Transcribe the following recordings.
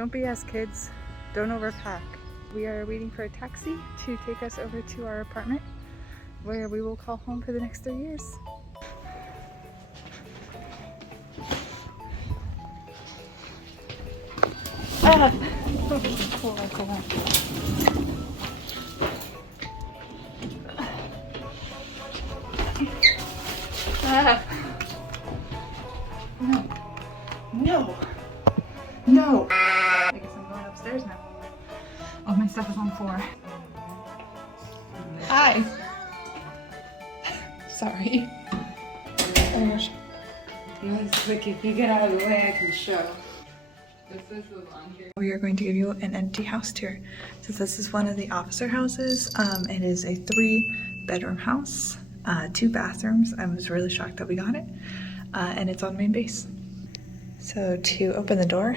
Don't BS, kids. Don't overpack. We are waiting for a taxi to take us over to our apartment, where we will call home for the next 3 years. Ah! Cool. Ah! No! I guess I'm going upstairs now. Oh, my stuff is on the floor. Hi! Sorry. Oh gosh. It's like if you get out of the way, I can show. This is the laundry. We are going to give you an empty house tour. So this is one of the officer houses. It is a 3-bedroom house, 2 bathrooms. I was really shocked that we got it. And it's on main base. So to open the door,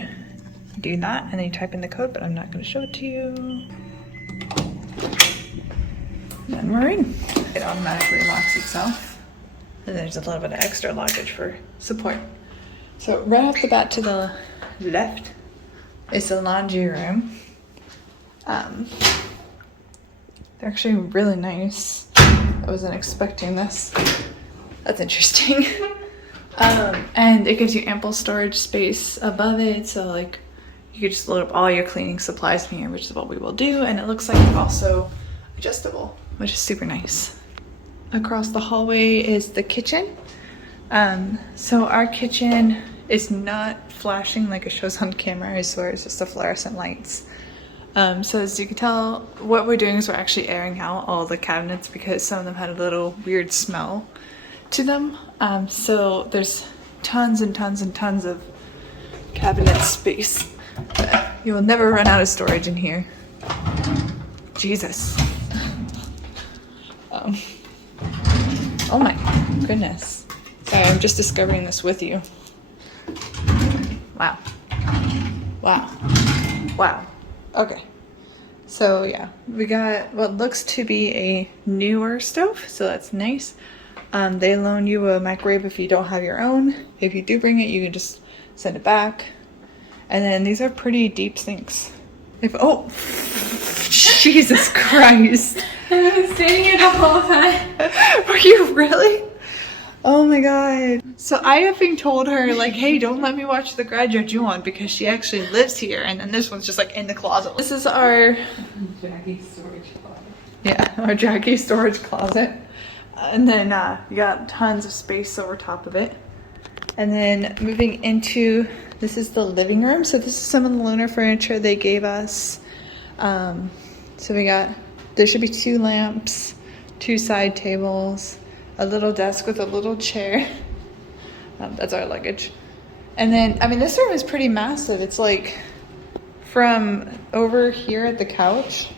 you do that and then you type in the code, but I'm not going to show it to you. And we're in. It automatically locks itself. And there's a little bit of extra luggage for support. So right off the bat to the left is the laundry room. They're actually really nice. I wasn't expecting this. That's interesting. And it gives you ample storage space above it, so like you could just load up all your cleaning supplies in here, which is what we will do. And it looks like it's also adjustable, which is super nice. Across the hallway is the kitchen. So our kitchen is not flashing like it shows on camera. I swear it's just the fluorescent lights. So as you can tell, what we're doing is we're actually airing out all the cabinets because some of them had a little weird smell to them. So there's tons and tons and tons of cabinet space. You will never run out of storage in here. Jesus. Oh my goodness. Sorry, I'm just discovering this with you. Wow. Wow. Okay. So yeah, we got what looks to be a newer stove, so that's nice. They loan you a microwave if you don't have your own. If you do bring it, you can just send it back. And then these are pretty deep sinks. Oh, Jesus Christ. I've been standing here the whole time. Were you really? Oh my God. So I have been told her like, hey, don't let me watch the Graduate Ju-on because she actually lives here. And then this one's just like in the closet. This is our Jakii storage closet. Yeah, our Jakii storage closet. And then you got tons of space over top of it. And then moving into, this is the living room. So this is some of the loaner furniture they gave us. So we got, there should be 2 lamps, 2 side tables, a little desk with a little chair. That's our luggage. And then, I mean, this room is pretty massive. It's like from over here at the couch,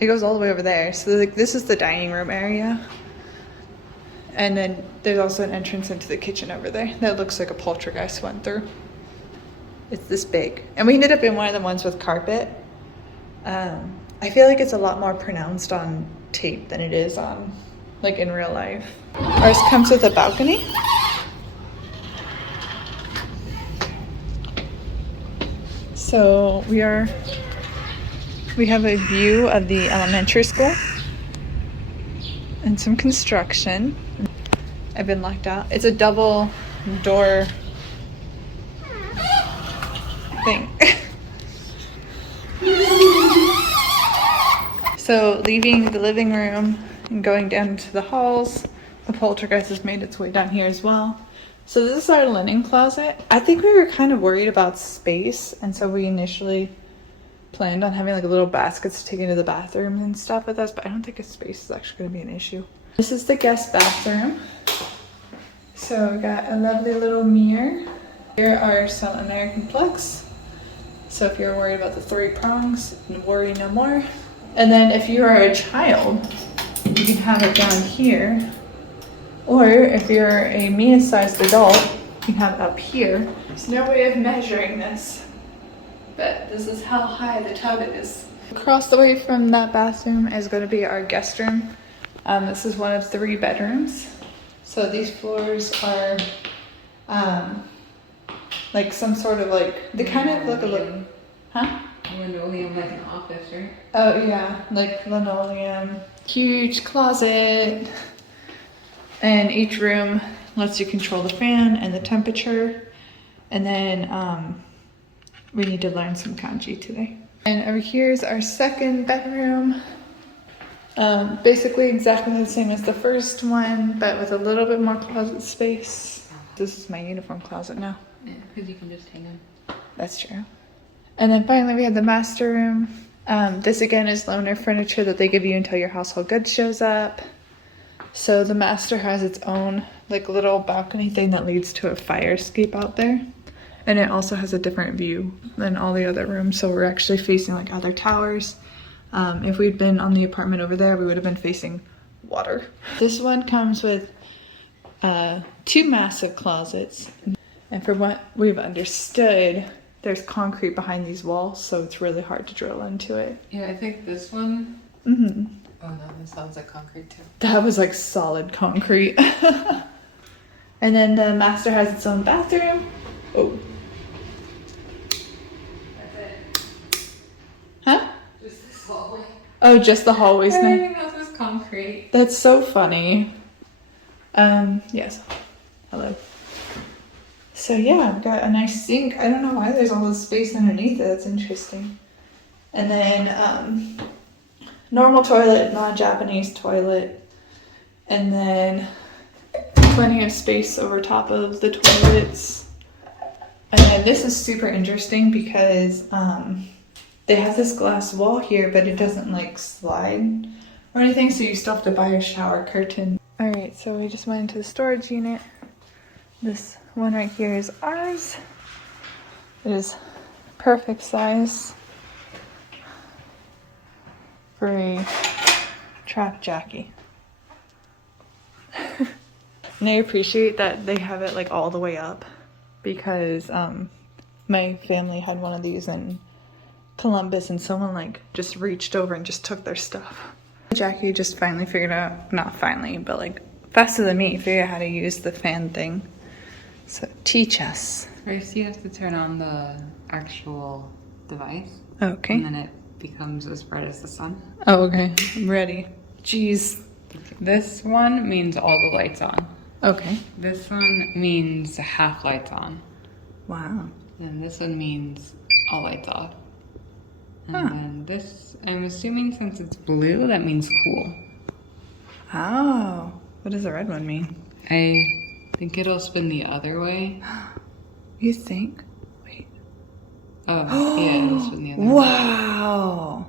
it goes all the way over there. So like this is the dining room area. And then there's also an entrance into the kitchen over there. That looks like a poltergeist went through. It's this big. And we ended up in one of the ones with carpet. I feel like it's a lot more pronounced on tape than it is on like in real life. Ours comes with a balcony. So we have a view of the elementary school and some construction. I've been locked out. It's a double door thing. So leaving the living room and going down to the halls, the poltergeist has made its way down here as well. So this is our linen closet. I think we were kind of worried about space, and so we initially planned on having like a little baskets to take into the bathroom and stuff with us, but I don't think a space is actually going to be an issue. This is the guest bathroom. So we got a lovely little mirror. Here are some American plugs. So if you're worried about the 3 prongs, worry no more. And then if you are a child, you can have it down here. Or if you're a me-sized adult, you can have it up here. There's no way of measuring this, but this is how high the tub is. Across the way from that bathroom is going to be our guest room. This is one of 3 bedrooms. So these floors are like some sort of like, they kind of look a little, huh? Linoleum like an office, right? Oh yeah, like linoleum. Huge closet. And each room lets you control the fan and the temperature. And then we need to learn some kanji today. And over here is our second bedroom. Basically exactly the same as the first one, but with a little bit more closet space. This is my uniform closet now. Yeah, because you can just hang them. That's true. And then finally we have the master room. This again is loaner furniture that they give you until your household goods shows up. So the master has its own like little balcony thing that leads to a fire escape out there. And it also has a different view than all the other rooms. So we're actually facing like other towers. If we'd been on the apartment over there, we would have been facing water. This one comes with 2 massive closets. And from what we've understood, there's concrete behind these walls, so it's really hard to drill into it. Yeah, I think this one. Mm-hmm. Oh no, this sounds like concrete too. That was like solid concrete. And then the master has its own bathroom. Oh. That's it. Huh? Just this hallway. Oh, just the hallways now. Everything else is concrete. That's so funny. Yes. Hello. So yeah, I've got a nice sink. I don't know why there's all this space underneath it. That's interesting. And then normal toilet, non-Japanese toilet. And then plenty of space over top of the toilets. And then this is super interesting because they have this glass wall here, but it doesn't like slide or anything, so you still have to buy a shower curtain. Alright, so we just went into the storage unit. This one right here is ours. It is perfect size for a trapped Jakii. And I appreciate that they have it like all the way up because my family had one of these in Columbus and someone like just reached over and just took their stuff. Jakii just finally figured out, not finally, but like faster than me, figured out how to use the fan thing. So teach us. First you have to turn on the actual device. Okay. And then it becomes as bright as the sun. Oh, okay. I'm ready. Jeez. This one means all the lights on. Okay. This one means half lights on. Wow. And this one means all lights off. And Huh. then this, I'm assuming since it's blue, that means cool. Oh. What does the red one mean? I think it'll spin the other way. You think? Wait. Oh, yeah, it'll spin the other way. Wow.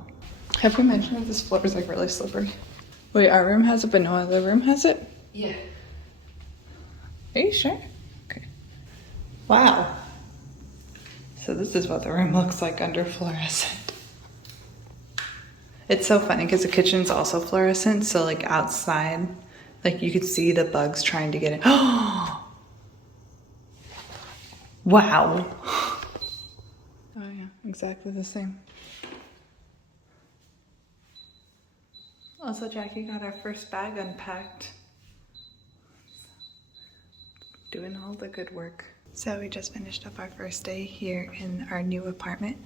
Have we mentioned that this floor is like really slippery? Wait, our room has it, but no other room has it? Yeah. Are you sure? Okay. Wow. So this is what the room looks like under fluorescent. It's so funny because the kitchen's also fluorescent, so like outside, like you could see the bugs trying to get in. Oh! Wow. Oh yeah, exactly the same. Also, Jakii got our first bag unpacked. Doing all the good work. So we just finished up our first day here in our new apartment.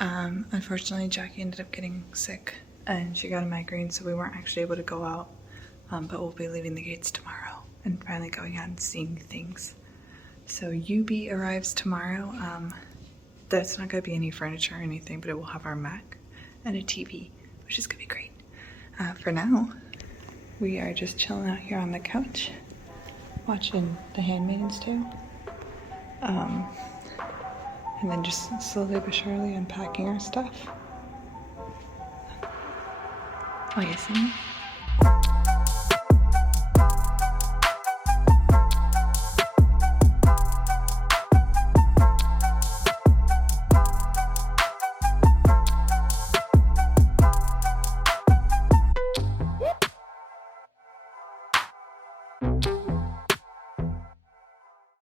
Unfortunately, Jakii ended up getting sick and she got a migraine, so we weren't actually able to go out. But we'll be leaving the gates tomorrow and finally going out and seeing things. So UB arrives tomorrow. That's not gonna be any furniture or anything, but it will have our Mac and a TV, which is gonna be great. For now, we are just chilling out here on the couch, watching The Handmaid's Tale. And then just slowly but surely unpacking our stuff. Oh, you see me?